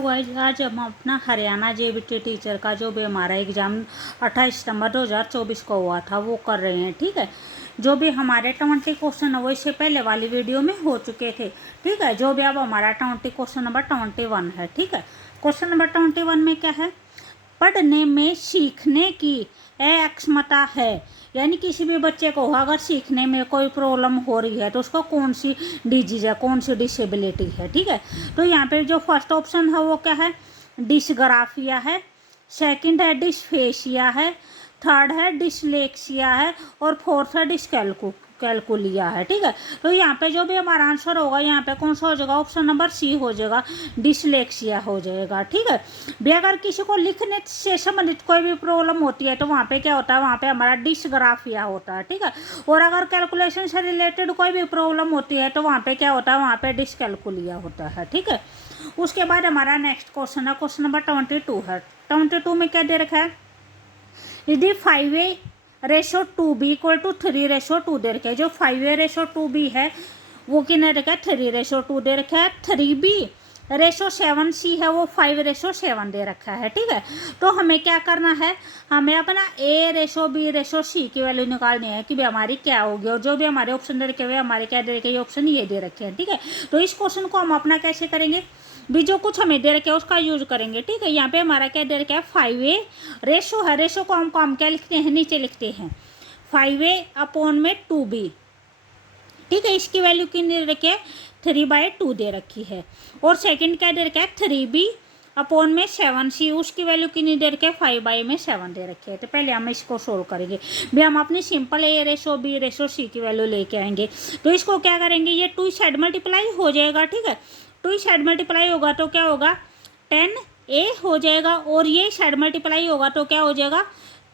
Guys, आज हम अपना हरियाणा जेबीटी टीचर का जो भी हमारा एग्ज़ाम 28 सितंबर 2024 को हुआ था वो कर रहे हैं। ठीक है, जो भी हमारे 20 क्वेश्चन है वो इससे पहले वाली वीडियो में हो चुके थे। ठीक है, जो भी अब हमारा 20 क्वेश्चन नंबर 21 है। ठीक है, क्वेश्चन नंबर 21 में क्या है, पढ़ने में सीखने की अक्षमता है, यानी किसी भी बच्चे को अगर सीखने में कोई प्रॉब्लम हो रही है तो उसको कौन सी डिजीज है, कौन सी डिसेबिलिटी है। ठीक है, तो यहाँ पे जो फर्स्ट ऑप्शन है वो क्या है, डिसग्राफिया है, सेकंड है डिस्फेसिया है, थर्ड है डिसलेक्सिया है और फोर्थ है कैलकुलिया है। ठीक है, तो यहाँ पे जो भी हमारा आंसर होगा यहाँ पे कौन सा हो जाएगा, ऑप्शन नंबर सी हो जाएगा, डिसलेक्सिया हो जाएगा। ठीक है, भी अगर किसी को लिखने से संबंधित कोई भी प्रॉब्लम होती है तो वहाँ पे क्या होता है, वहाँ पे हमारा डिसग्राफिया होता है। ठीक है, और अगर कैलकुलेशन से रिलेटेड कोई भी प्रॉब्लम होती है तो वहाँ पे क्या होता है, वहाँ पे डिसकैलकुलिया होता है। ठीक है, उसके बाद हमारा नेक्स्ट क्वेश्चन है, क्वेश्चन नंबर 22 है। 22 में क्या दे रखा है, यदि 5a/2b = 3/2 दे रखा है। जो 5a/2b है वो कितना रखा है, 3/2 दे रखा है। 3b/7c है वो 5/7 दे रखा है। ठीक है, तो हमें क्या करना है, हमें अपना a/b/c की वैल्यू निकालनी है कि भाई हमारी क्या होगी, और जो भी हमारे ऑप्शन दे रखे हुए हमारे क्या दे रखे, ये ऑप्शन ये दे रखे हैं। ठीक है, तो इस क्वेश्चन को हम अपना कैसे करेंगे, भी जो कुछ हमें दे रखे है उसका यूज करेंगे। ठीक है, यहाँ पे हमारा क्या दे रखा है, 5a रेशो है, रेशो को हम क्या लिखते हैं, नीचे लिखते हैं 5a/2b। ठीक है, इसकी वैल्यू कितनी दे रखी है, 3/2 दे रखी है। और सेकंड क्या दे रखा है, 3b/7c, उसकी वैल्यू कितनी दे रखी है, 5/7 दे रखी है। तो पहले हम इसको सोल्व करेंगे, भी हम अपनी सिंपल a/b/c की वैल्यू लेके आएंगे। तो इसको क्या करेंगे, ये 2 साइड मल्टीप्लाई हो जाएगा। ठीक है, 2 साइड मल्टीप्लाई होगा तो क्या होगा, 10a हो जाएगा, और ये साइड मल्टीप्लाई होगा तो क्या हो जाएगा,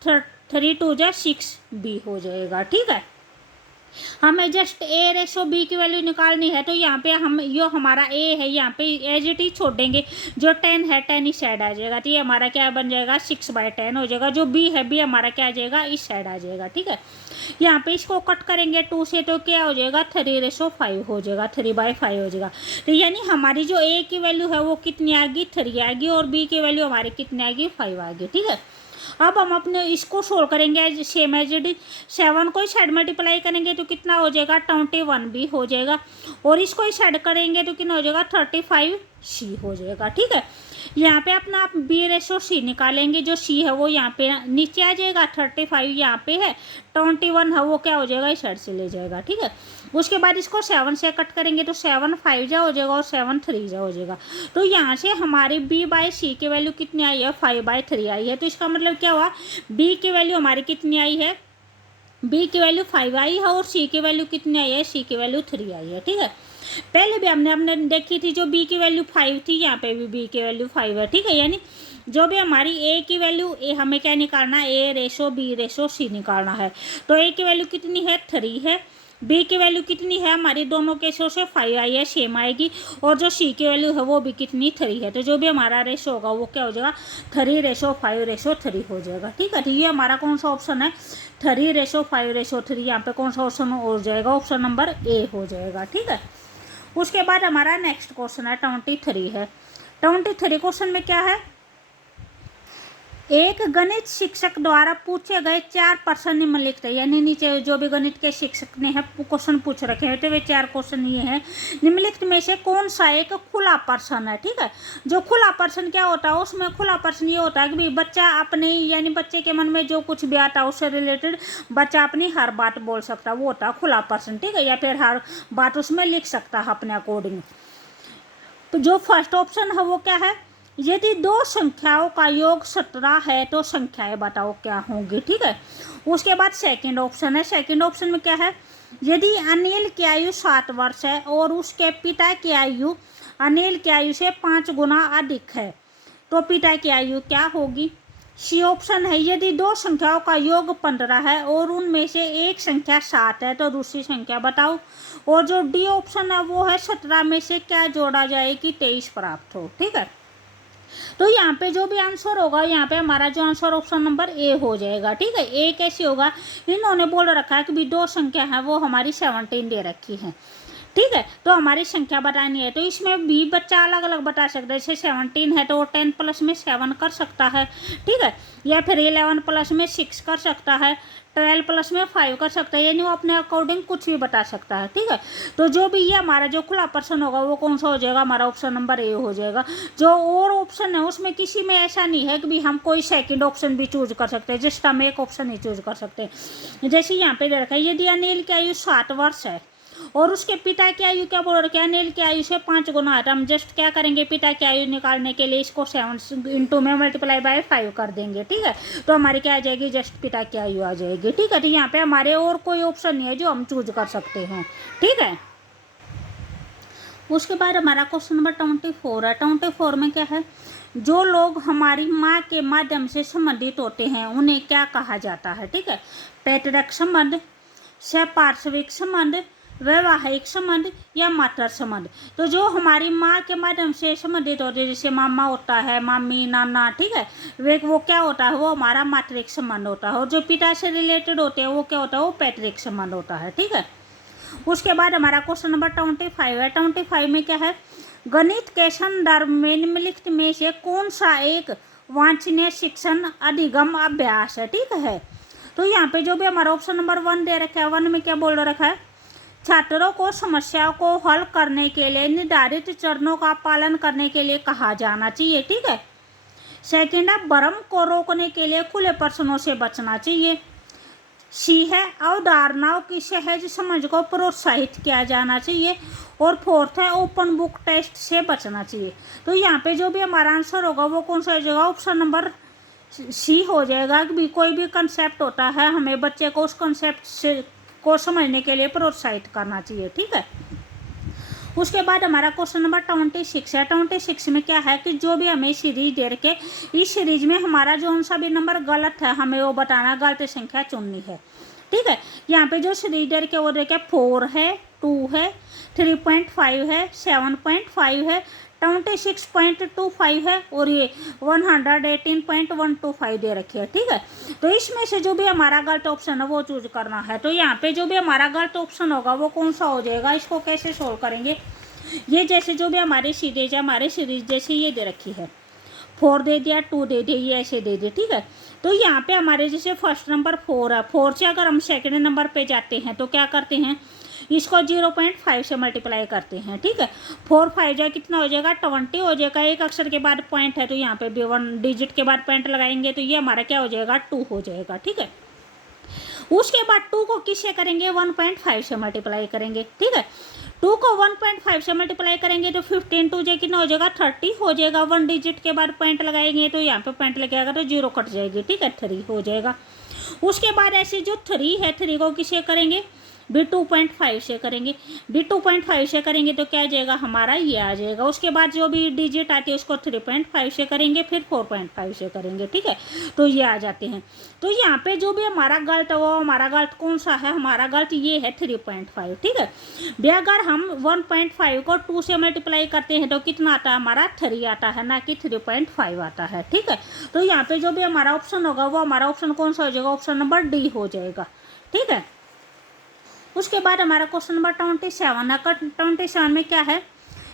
3 × 6b हो जाएगा। ठीक है, हमें जस्ट a/b की वैल्यू निकालनी है, तो यहाँ पे हम यो हमारा a है यहाँ पे एज इट इज छोड़ देंगे, जो 10 है 10 इस साइड आ जाएगा, तो ये हमारा क्या बन जाएगा, 6/10 हो जाएगा। जो b है b हमारा क्या आ जाएगा, इस साइड आ जाएगा। ठीक है, यहाँ पे इसको कट करेंगे 2 से तो क्या हो जाएगा, 3/5 हो जाएगा, 3/5 हो जाएगा। तो यानी हमारी जो a की वैल्यू है वो कितनी आएगी, 3 आएगी, और b की वैल्यू हमारी कितनी आएगी, 5 आएगी। ठीक है, अब हम अपने इसको सोल्व करेंगे सेम एज इट इज, 7 को इस साइड मल्टीप्लाई करेंगे तो कितना हो जाएगा, 21 भी हो जाएगा, और इसको इस साइड करेंगे तो कितना हो जाएगा, 35c हो जाएगा। ठीक है, यहाँ पे अपना आप b/c निकालेंगे, जो c है वो यहाँ पे नीचे आ जाएगा, 35 यहाँ पे है, 21 है वो क्या हो जाएगा, इस साइड से ले जाएगा। ठीक है, उसके बाद इसको 7 से कट करेंगे तो 7 5 जा हो जाएगा और 7 3 जा हो जाएगा। तो यहाँ से हमारी b/c की वैल्यू कितनी आई है, 5/3 आई है। तो इसका मतलब क्या हुआ, b की वैल्यू हमारी कितनी आई है, b की वैल्यू 5 आई है, और c की वैल्यू कितनी आई है, c की वैल्यू 3 आई है। ठीक है, पहले भी हमने देखी थी, जो b की वैल्यू 5 थी, यहाँ पे भी b की वैल्यू 5 है। ठीक है, यानी जो भी हमारी a की वैल्यू, हमें क्या निकालना है, a/b/c निकालना है। तो a की वैल्यू कितनी है, 3 है, b की वैल्यू कितनी है, हमारी दोनों केसों से 5 आई है, सेम आएगी, और जो c की वैल्यू है वो भी कितनी, 3 है। तो जो भी हमारा रेशो होगा वो क्या हो जाएगा, 3/5/3 हो जाएगा। ठीक है, तो ये हमारा कौन सा ऑप्शन है, 3/5/3, यहाँ पे कौन सा ऑप्शन हो जाएगा, ऑप्शन नंबर ए हो जाएगा। ठीक है, उसके बाद हमारा नेक्स्ट क्वेश्चन है 23 है। 23 क्वेश्चन में क्या है, एक गणित शिक्षक द्वारा पूछे गए 4 प्रश्न निम्नलिखित है, यानी नीचे जो भी गणित के शिक्षक ने है क्वेश्चन पूछ रखे हैं, तो वे 4 क्वेश्चन ये हैं, निम्नलिखित में से कौन सा एक खुला प्रश्न है। ठीक है, जो खुला प्रश्न क्या होता है, उसमें खुला प्रश्न ये होता है कि भाई बच्चा अपने, यानी बच्चे के मन में जो कुछ भी आता है उससे रिलेटेड बच्चा अपनी हर बात बोल सकता है, वो होता है खुला प्रश्न। ठीक है, या फिर हर बात उसमें लिख सकता है अपने अकॉर्डिंग। तो जो फर्स्ट ऑप्शन है वो क्या है, यदि 2 संख्याओं का योग 17 है तो संख्याएं बताओ क्या होंगी। ठीक है, उसके बाद सेकंड ऑप्शन है, सेकंड ऑप्शन में क्या है, यदि अनिल की आयु 7 वर्ष है और उसके पिता की आयु अनिल की आयु से 5 गुना अधिक है तो पिता की आयु क्या होगी। सी ऑप्शन है, यदि 2 संख्याओं का योग 15 है और उनमें से एक संख्या 7 है तो दूसरी संख्या बताओ। और जो डी ऑप्शन है वो है, 17 में से क्या जोड़ा जाए कि 23 प्राप्त हो। ठीक है, तो यहाँ पे जो भी आंसर होगा, यहाँ पे हमारा जो आंसर ऑप्शन नंबर ए हो जाएगा। ठीक है, ए कैसे होगा, इन्होंने बोल रखा है कि भी 2 संख्या है वो हमारी 17 दे रखी है। ठीक है। तो हमारी संख्या बतानी है, तो इसमें भी बच्चा अलग अलग बता सकता है। जैसे 17 है तो वो 10 प्लस में 7 कर सकता है, ठीक है, या फिर 11 प्लस में 6 कर सकता है, 12 प्लस में 5 कर सकता है, यानी वो अपने अकॉर्डिंग कुछ भी बता सकता है, ठीक है। तो जो भी ये हमारा जो खुला प्रश्न होगा वो कौन सा हो जाएगा, हमारा ऑप्शन नंबर ए हो जाएगा। जो और ऑप्शन है उसमें किसी में ऐसा नहीं है कि भी हम कोई सेकंड ऑप्शन भी चूज कर सकते हैं, जस्ट हम एक ऑप्शन ही चूज कर सकते हैं। जैसे यहाँ पे दे रखा है, यदि अनिल की आयु 7 वर्ष है और उसके पिता की आयु क्या बोल रखे, अनिल की आयु से 5 गुना है, तो हम जस्ट क्या करेंगे, पिता की आयु निकालने के लिए इसको 7 इंटू में मल्टीप्लाई बाय 5 कर देंगे, ठीक है। तो हमारी क्या आ जाएगी, जस्ट पिता की आयु आ जाएगी, ठीक है। तो यहाँ पे हमारे और कोई ऑप्शन नहीं है जो हम चूज कर सकते हैं, ठीक है। उसके बाद हमारा क्वेश्चन नंबर 24 है। 24 में क्या है, जो लोग हमारी माँ के माध्यम से संबंधित होते हैं उन्हें क्या कहा जाता है, ठीक है। पैतृक संबंध, सपार्श्विक संबंध, वैवाहिक संबंध या मातर संबंध। तो जो हमारी माँ के माध्यम से संबंधित होते हैं, जैसे मामा होता है, मामी, नाना, ठीक है, वे वो क्या होता है, वो हमारा मातृक संबंध होता है। और जो पिता से रिलेटेड होते हैं वो क्या होता है, वो पैतृक संबंध होता है, ठीक है। उसके बाद हमारा क्वेश्चन नंबर 25 है। 25 में क्या है, गणित के संदर्भ में निम्नलिखित में से कौन सा एक वांछनीय शिक्षण अधिगम अभ्यास है, ठीक है। तो यहाँ पे जो भी हमारा ऑप्शन नंबर 1 दे रखा है, 1 में क्या बोल रखा है, छात्रों को समस्याओं को हल करने के लिए निर्धारित चरणों का पालन करने के लिए कहा जाना चाहिए, ठीक है। सेकेंड है, भ्रम को रोकने के लिए खुले प्रश्नों से बचना चाहिए। सी है, अवधारणाओं की सहज समझ को प्रोत्साहित किया जाना चाहिए। और फोर्थ है, ओपन बुक टेस्ट से बचना चाहिए। तो यहाँ पे जो भी हमारा आंसर होगा वो कौन सा हो जाएगा, ऑप्शन नंबर सी हो जाएगा। कि भी कोई भी कंसेप्ट होता है हमें बच्चे को उस कंसेप्ट से को समझने के लिए प्रोत्साहित करना चाहिए, ठीक है। उसके बाद हमारा क्वेश्चन नंबर 26 है। 26 में क्या है कि जो भी हमें सीरीज दे रखे, इस सीरीज में हमारा जो सा भी नंबर गलत है हमें वो बताना, गलत संख्या चुननी है, ठीक है। यहाँ पे जो सीरीज दे रखे वो दे रखे 4 है, 2 है, 3.5 है, 7.5 है, 26.25 है और ये 118.125 दे रखी है, ठीक है। तो इसमें से जो भी हमारा गलत ऑप्शन है वो चूज करना है। तो यहाँ पे जो भी हमारा गलत ऑप्शन होगा वो कौन सा हो जाएगा, इसको कैसे सोल्व करेंगे। ये जैसे जो भी हमारी सीरीज है, हमारी सीरीज जैसे ये दे रखी है, 4 दे दिया, 2 दे दिया, ये ऐसे दे दिए, ठीक है। तो यहाँ पे हमारे जैसे फर्स्ट नंबर 4 है, 4 से अगर हम सेकंड नंबर पे जाते हैं तो क्या करते हैं, इसको 0.5 से मल्टीप्लाई करते हैं, ठीक है। 4 5 जाए कितना हो जाएगा, 20 हो जाएगा। एक अक्षर के बाद पॉइंट है तो यहाँ पे भी 1 डिजिट के बाद पॉइंट लगाएंगे तो ये हमारा क्या हो जाएगा, 2 हो जाएगा, ठीक है। उसके बाद 2 को किससे करेंगे, 1.5 से मल्टीप्लाई करेंगे, ठीक है। 2 को 1.5 से मल्टीप्लाई करेंगे तो 15 2 जाए कितना हो जाएगा, 30 हो जाएगा। 1 डिजिट के बाद पॉइंट लगाएंगे तो यहाँ पे पॉइंट लगाएगा तो 0 कट जाएगी, ठीक है, 3 हो जाएगा। उसके बाद ऐसे जो 3 है, 3 को किससे करेंगे, भी 2.5 से करेंगे। भी 2.5 से करेंगे तो क्या आ जाएगा, हमारा ये आ जाएगा। उसके बाद जो भी डिजिट आती है उसको 3.5 से करेंगे, फिर 4.5 से करेंगे, ठीक है। तो ये आ जाते हैं। तो यहाँ पे जो भी हमारा गलत है वो हमारा गलत कौन सा है, हमारा गलत ये है 3.5, ठीक है। भी अगर हम 1.5 को 2 से मल्टीप्लाई करते हैं तो कितना आता है, हमारा 3 आता है, ना कि 3.5 आता है, ठीक है। तो यहाँ पे जो भी हमारा ऑप्शन होगा वो हमारा ऑप्शन कौन सा हो जाएगा, ऑप्शन नंबर डी हो जाएगा, ठीक है। उसके बाद हमारा क्वेश्चन नंबर 27 है। 27 में क्या है,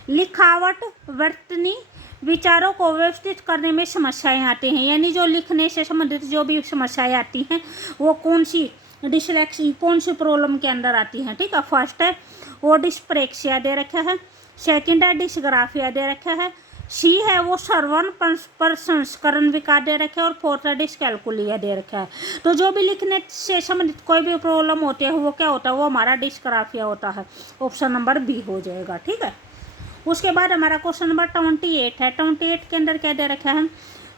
लिखावट वर्तनी विचारों को व्यवस्थित करने में समस्याएं आती हैं, यानी जो लिखने से संबंधित जो भी समस्याएं आती हैं वो कौन सी डिसलेक्सी, कौन सी प्रॉब्लम के अंदर आती हैं, ठीक है। फर्स्ट है वो डिस्प्रेक्सिया दे रखा है, सेकंड है डिस्ग्राफिया दे रखा है, सी है वो श्रवण प्रसंस्करण विकार दे रखे है और फोर्थ है डिस्कैलकुलिया दे रखा है। तो जो भी लिखने से संबंधित कोई भी प्रॉब्लम होती है वो क्या होता है, वो हमारा डिस्ग्राफिया होता है, ऑप्शन नंबर बी हो जाएगा, ठीक है। उसके बाद हमारा क्वेश्चन नंबर 28 है। 28 के अंदर क्या दे रखा है,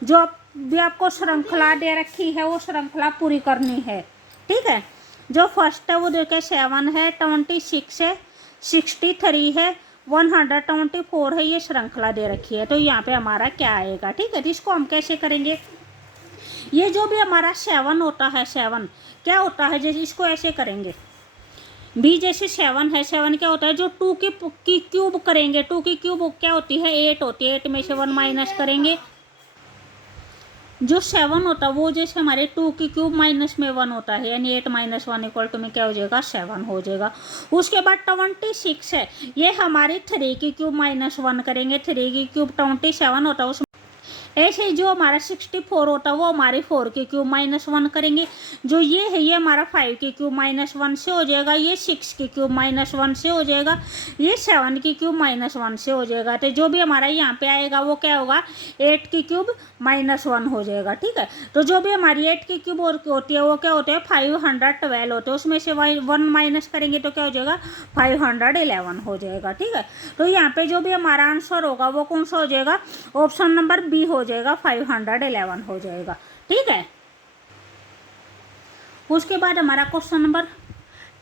जो भी आपको श्रृंखला दे रखी है वो श्रृंखला पूरी करनी है, ठीक है। जो फर्स्ट है वो देखिए 7 है, 26 है, 63 है, 124 है, ये श्रृंखला दे रखी है। तो यहाँ पे हमारा क्या आएगा, ठीक है। तो इसको हम कैसे करेंगे, ये जो भी हमारा 7 होता है, 7 क्या होता है, जैसे इसको ऐसे करेंगे, बी जैसे 7 है, 7 क्या होता है, जो 2 की क्यूब करेंगे, 2 की क्यूब क्या होती है, 8 होती है, 8 में से 1 माइनस करेंगे जो 7 होता है वो जैसे हमारे 2 की क्यूब माइनस में 1 होता है, यानी 8 माइनस 1 इक्वल टू में क्या हो जाएगा 7 हो जाएगा। उसके बाद 26 है, ये हमारे 3 की क्यूब माइनस 1 करेंगे, 3 की क्यूब 27 होता है, उस ऐसे ही जो हमारा 64 होता है वो हमारे 4 के क्यूब माइनस 1 करेंगे। जो ये है ये हमारा 5 के क्यूब माइनस 1 से हो जाएगा, ये 6 के क्यूब माइनस 1 से हो जाएगा, ये 7 की क्यूब माइनस 1 से हो जाएगा। तो जो भी हमारा यहाँ पे आएगा वो क्या होगा 8 की क्यूब माइनस 1 हो जाएगा। ठीक है, तो जो भी हमारी 8 की क्यूब होती है वो क्या होते हैं 512 होते हैं, उसमें से 1 माइनस करेंगे तो क्या हो जाएगा 511 हो जाएगा। ठीक है, तो यहाँ पे जो भी हमारा आंसर होगा वो कौन सा हो जाएगा, ऑप्शन नंबर बी हो जाएगा, 511 हो जाएगा। ठीक है, उसके बाद हमारा क्वेश्चन नंबर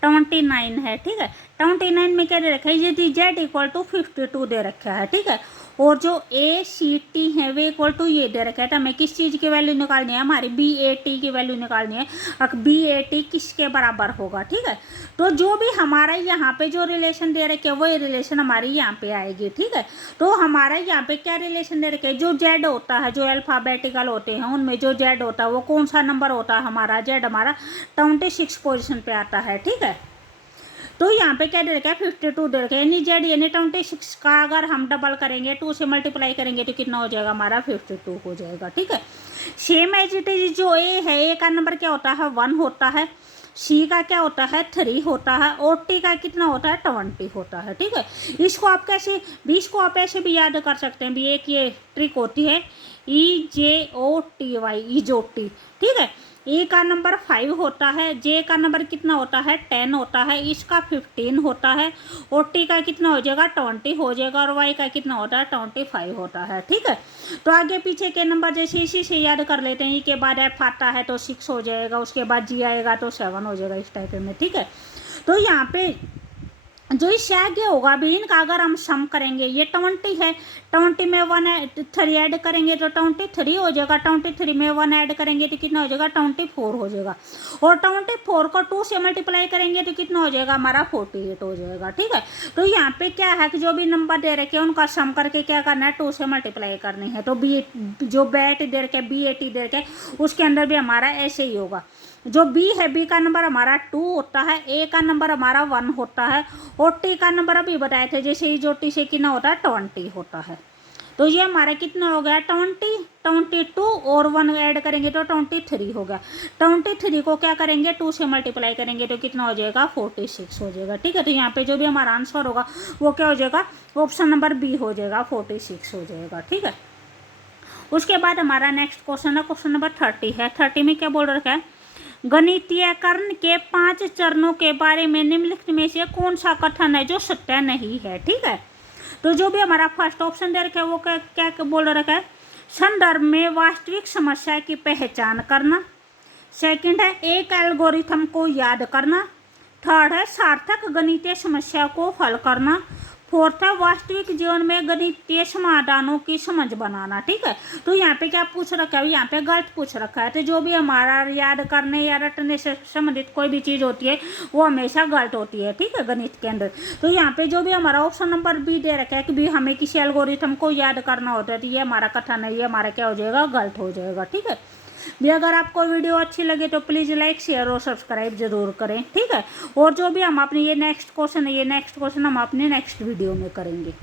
29 है। ठीक है, 29 में क्या दे रखा है, यदि z इक्वल टू 52 दे रखा है। ठीक है, और जो ए सी टी है वे इक्वल टू ये दे रखा है, तो हमें किस चीज़ की वैल्यू निकालनी है, हमारी बी ए टी की वैल्यू निकालनी है। अब बी ए टी किसके बराबर होगा। ठीक है, तो जो भी हमारा यहाँ पे जो रिलेशन दे रखे है वो रिलेशन हमारी यहाँ पे आएगी। ठीक है, तो हमारा यहाँ पे क्या रिलेशन दे रखे है, जो जेड होता है, जो अल्फाबेटिकल होते हैं उनमें जो जेड होता है वो कौन सा नंबर होता है, हमारा जेड हमारा 26 पोजिशन पे आता है। ठीक है, तो यहाँ पे क्या दे रखा है 52 दे रखा है, यानी जेड यानी 26 का अगर हम डबल करेंगे 2 से मल्टीप्लाई करेंगे तो कितना हो जाएगा हमारा 52 हो जाएगा। ठीक है, सेम एज इट इज जो ए है, ए का नंबर क्या होता है 1 होता है, सी का क्या होता है 3 होता है, और टी का कितना होता है 20 होता है। ठीक है, इसको आप कैसे 20 को आप ऐसे भी याद कर सकते हैं भी, एक ये ट्रिक होती है EJOTY इजोटी। ठीक है, ए का नंबर 5 होता है, जे का नंबर कितना होता है 10 होता है, इसका 15 होता है, और टी का कितना हो जाएगा 20 हो जाएगा, और वाई का कितना होता है 25 होता है। ठीक है, तो आगे पीछे के नंबर जैसे इसी से याद कर लेते हैं, ई के बाद एफ आता है तो 6 हो जाएगा, उसके बाद जी आएगा तो 7 हो जाएगा, इस टाइप में। ठीक है, तो यहाँ पे जो इससे आगे होगा भी इनका अगर हम सम करेंगे, ये 20 है, 20 में 3 ऐड करेंगे तो 23 हो जाएगा, 23 में 1 ऐड करेंगे तो कितना हो जाएगा 24 हो जाएगा, और 24 को 2 से मल्टीप्लाई करेंगे तो कितना हो जाएगा हमारा 48 हो जाएगा। ठीक है, तो यहाँ पे क्या है कि जो भी नंबर दे रखे हैं उनका सम करके क्या करना है 2 से मल्टीप्लाई करनी है। तो बी जो बैट दे रखे BAT दे रखे उसके अंदर भी हमारा ऐसे ही होगा। जो बी है, बी का नंबर हमारा 2 होता है, ए का नंबर हमारा 1 होता है, और टी का नंबर अभी बताए थे जैसे ही जो टी से कितना होता है 20 होता है। तो ये हमारा कितना हो गया 20, 22 और 1 ऐड करेंगे तो 23 हो गया। 23 को क्या करेंगे 2 से मल्टीप्लाई करेंगे तो कितना हो जाएगा 46 हो जाएगा। ठीक है, तो यहाँ पे जो भी हमारा आंसर होगा वो क्या हो जाएगा, ऑप्शन नंबर बी हो जाएगा, 46 हो जाएगा। ठीक है, उसके बाद हमारा नेक्स्ट क्वेश्चन है, क्वेश्चन नंबर 30 है। 30 में क्या बोल रखा है, गणितीयकरण के 5 चरणों के बारे में निम्नलिखित में से कौन सा कथन है जो सत्य नहीं है। ठीक है, तो जो भी हमारा फर्स्ट ऑप्शन दे रखा है वो क्या क्या बोल रखा है, संदर्भ में वास्तविक समस्या की पहचान करना। सेकंड है एक एल्गोरिथम को याद करना। थर्ड है सार्थक गणितीय समस्या को हल करना। फोर्थ है वास्तविक जीवन में गणितीय समाधानों की समझ बनाना। ठीक है, तो यहाँ पे क्या पूछ रखा है, यहाँ पे गलत पूछ रखा है। तो जो भी हमारा याद करने या रटने से संबंधित कोई भी चीज़ होती है वो हमेशा गलत होती है। ठीक है, गणित के अंदर। तो यहाँ पे जो भी हमारा ऑप्शन नंबर बी दे रखा है कि भी हमें किसी एल्गोरिथम को याद करना होता है, तो ये हमारा कथन है, ये हमारा क्या हो जाएगा गलत हो जाएगा। ठीक है, भी अगर आपको वीडियो अच्छी लगे तो प्लीज़ लाइक शेयर और सब्सक्राइब जरूर करें। ठीक है, और जो भी हम अपने ये नेक्स्ट क्वेश्चन है, ये नेक्स्ट क्वेश्चन हम अपने नेक्स्ट वीडियो में करेंगे।